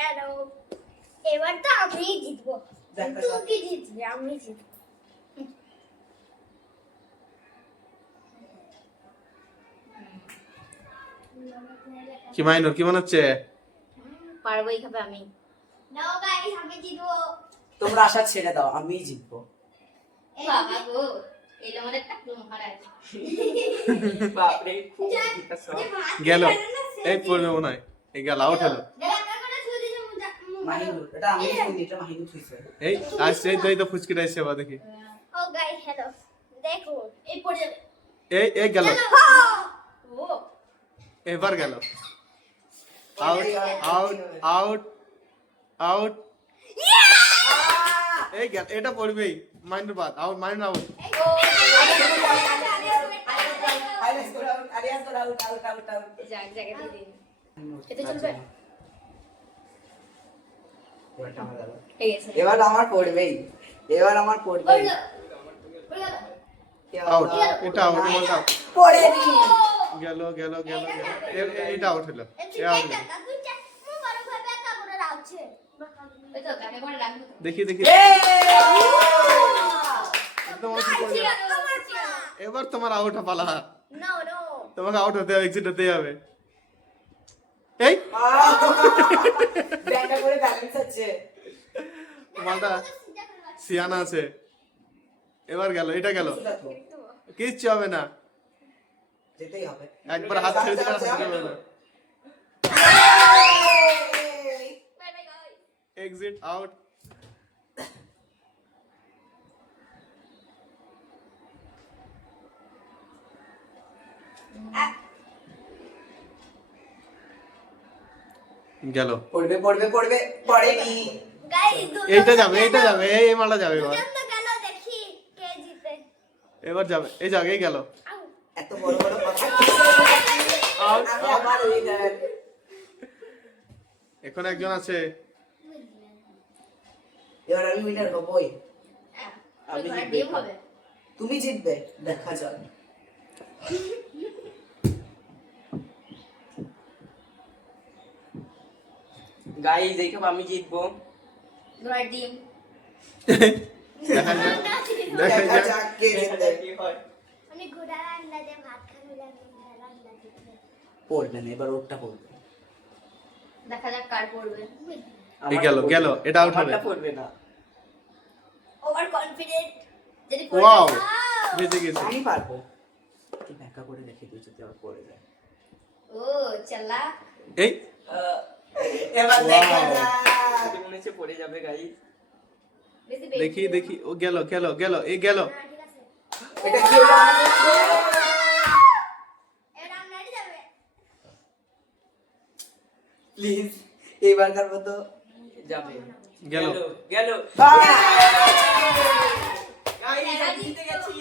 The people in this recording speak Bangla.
হ্যালো, এবার তো আমিই জিতবো। তুই কি জিতবি? আমি জিতবো। কি মাইনুর কি মনে হচ্ছে? পারবোই খাবে আমি। নাও গাইস, আমি জিতবো। তোমরা আশা ছেড়ে দাও, আমিই জিতবো। বাবা গো, এলো আমাদের টাকলু মহারাজ। বাপরে খুব বিকাশ। গেল, এই পড়বে মনে হয়। এই গেল, আউট হলো। মাহিনুর, এটা আমি শুনি, এটা মাহিনুর হইছে। এই আসছে, এই তো ফুচকিটা এসে বা দেখি। ও গাইস, হ্যালো, দেখো এই পড়ে যাবে। এই গেল, ও এবার গেল। Out out out out. এই গেল, এটা পড়বেই। মাইনুর বাদ, আউট, মাইনুর আউট। আইলেস গোল আউট, আরিয়াস গোল আউট, আউট আউট আউট। জায়গা জায়গা দিয়ে দিন। এটা চলবে? এবারটা আমার গেল। ঠিক আছে। এবার আমার পড়বেই, এবার আমার পড়বেই। আউট, এটা আউট, এটা আউট। পড়েনি। গেল গেল গেল গেল। এটা আউট হলো। এ আউট হলো। ওই তো কাকে করে রাখবো তো। দেখি দেখি। একদম মনে হচ্ছে পড়ে যাবে। এবার তোমার আউট পালা। নো নো, তোমাকে আউট হতে হবে, এক্সিট হতে হবে। এই ব্যাংকা করে ব্যালেন্স আছে। মালটা সিয়ানা আছে। এবার গেল, এটা গেল। কিচ্ছু হবে না। যেতেই হবে। একবার হাত ছেড়ে দিলে আর হাত হবে না। Bye bye guys. Exit out. গেল। পড়বে পড়বে পড়বে, পড়েনি। গাইস এইটা যাবে, এইটা যাবে, এই মালটা যাবে এবার। দুজন তো গেল, দেখি কে জিতে। এবার যাবে, এই যাক, এই গেল। এত বড় বড় কথা। আউট আমি আবার উইনার। এখন একজন আছে। এবার আমি উইনার হবই। ওই ঘরে ডিম হবে। তুমি জিতবে, দেখা যাক। গাইস এইসব আমি জিতবো। ঘরে ডিম। দেখা যাক, দেখা দেখা যাক। যাক কে জিতে। উনি ঘোড়ার আন্দাজে ভাত খাবে, লাগে ঘোড়ার আন্দাজে। পড়বে না, এবার ওরটা পড়বে। দেখা যাক কার পড়বে। এই গেল, গেল, এটা আউট হবে। আমারটা পড়বে না। Over confident. যদি পড়ে ওয়াও, যায়, বেঁচে গেছে। আমি পারবো। একটু ব্যাখ্যা করে দেখি তুই যদি আবার পড়ে যায়। ও চালা। এই এবার দেখা Wow. যাক। মনে হচ্ছে পড়ে যাবে গাইস। বেশি দেখি দেখি, ও গেল গেল গেল, এই গেল। হ্যাঁ, ঠিক আছে। এটা কি হলো? এবার আমরা যাবে। প্লিজ এইবারকার মতো যাবে। গেল। গেল। দেখা গাইস জিতে গেছি।